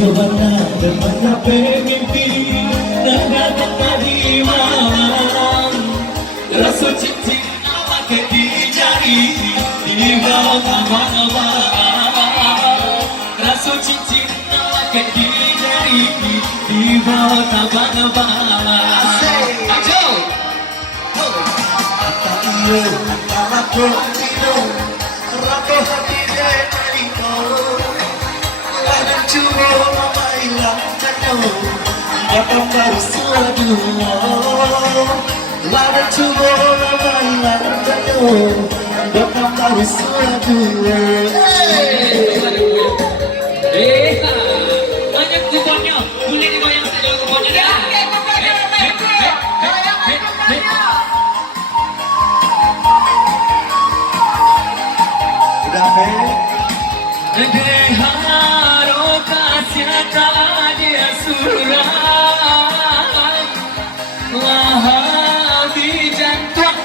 Suasana dan mencapai mimpi tak dapat tadi malam. Rasa cinta pakai di jari di bawah taban-taban. Rasa cinta pakai di jari di bawah taban-taban. Ajo, kata iyo, kata kontino, rapi hati dia taringo. Ladang cuba memailah jatuh, datang dari suatu. Ladang cuba memailah jatuh, datang dari suatu. Banyak kuponnya, boleh digoyang saja kuponnya ya. Udah Deharo kasih dia surat Wahabi jantung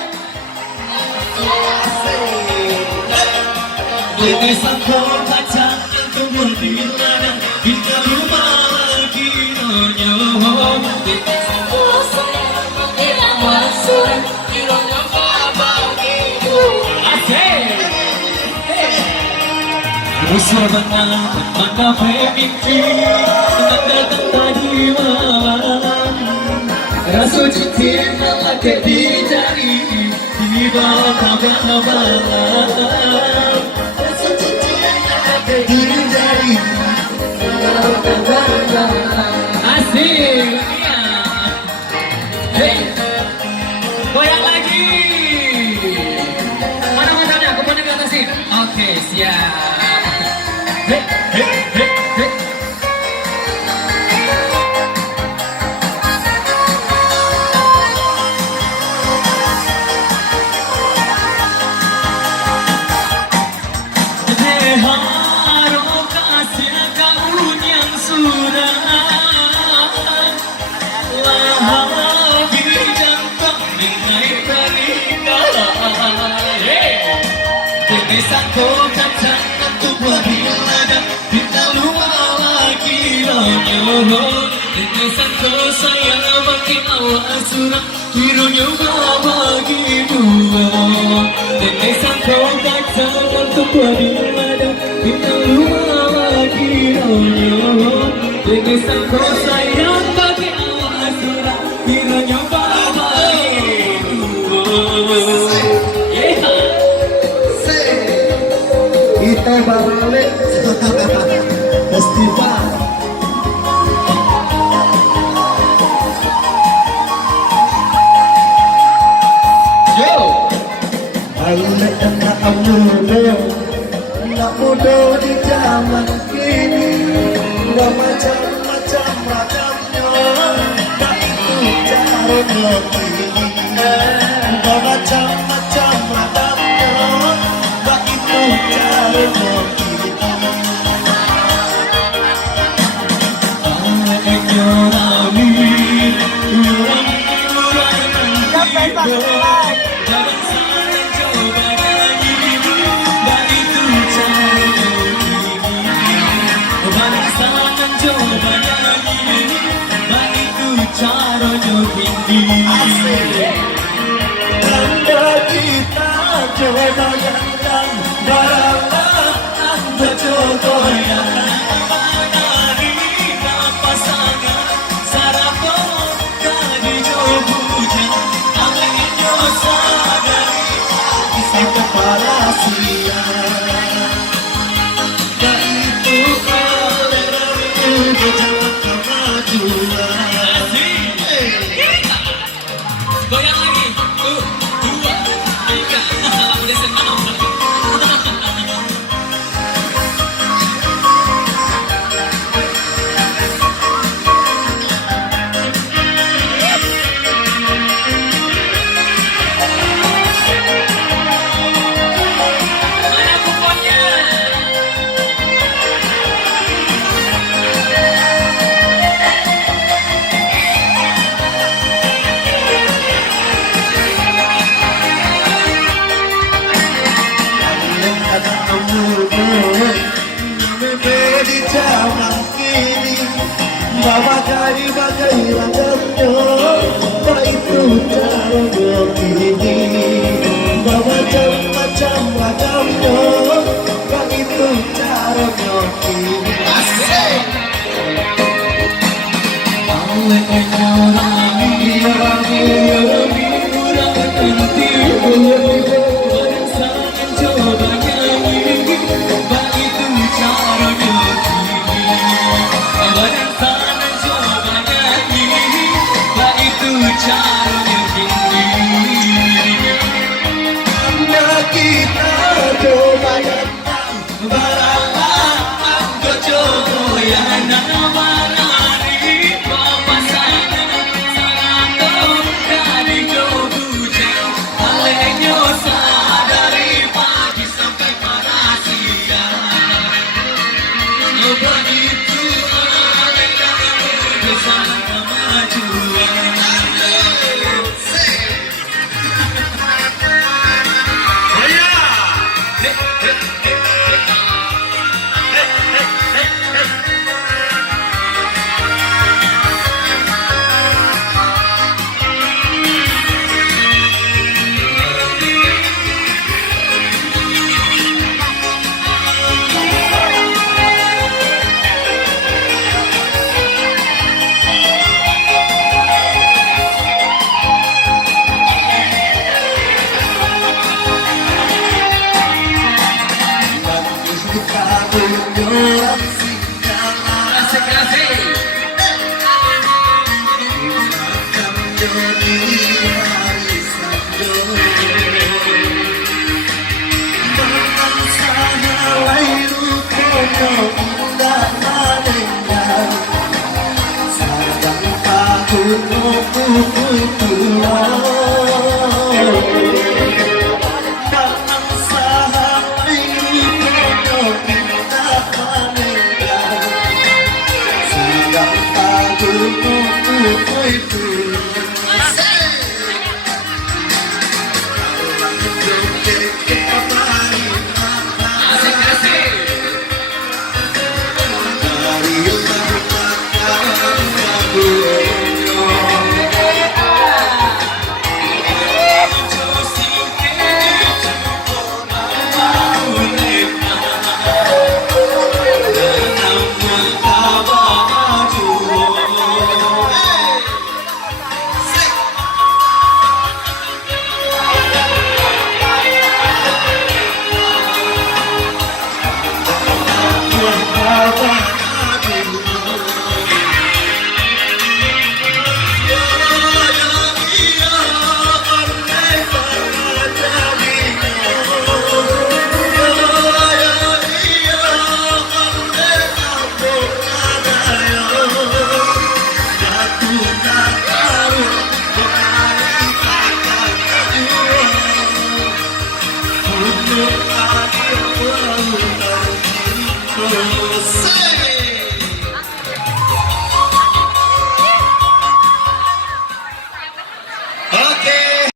Ini sangko kacang yang tumbuh di ladang hingga rumah lagi nonyo. Ini sangko sayang menghilang surat kiranya bagiku. Asik. Suasana mencapai mimpi tak datang tadi malam. Rasa cinta lagi di jari di bawah taban-taban. Rasa cinta lagi di jari di bawah taban-taban. Asik. Hey. Goyang lagi. Mana motornya? Kuponnya ke atasin. Oke, siap. Hey, hey, hey, hey. Deharo kasih kaun yang sudah Wahabi jantung mengair pernikahan. Ini sangko kacang untuk berhilang kita lupa lagi nonyo. Ini sangko sayang makin awal surat kiranya bagi dua. Ini sangko kacang untuk berhilang kita lupa lagi nonyo. Ini sangko sayang makin awal surat kiranya bagi dua. Kita balik festival. Yo, Balik anak muda, anak muda di zaman kini. Udah macam-macam ragamnya, tak itu caranya kini. Udah macam-macam ragamnya, tak itu caranya kini. Tanda kita coba bayangkan baranglah anda cogoyan dari pasangan sarapan kali jobujan alainya sadari sampai para siang dan itu kalau jangan kemajuan. goyang lagi. 2, 3. Udah senang. Asik. Oleh orang ini kurang nanti berdasarkan coba nyanyi, begitu caranya kini. Berdasarkan coba nyanyi, begitu caranya kini. Tanda kita coba datang Baralah anggo jogo yang namarani papasan sangato dari jogo jauh alenyo dari pagi sampai pada siang. Begitu alenyo bersama kemajuan. kita berdoa segala Asik-asik. akan jadi hari sabdo bangsa lairu kono indah malengan sadang tahun pupui pulau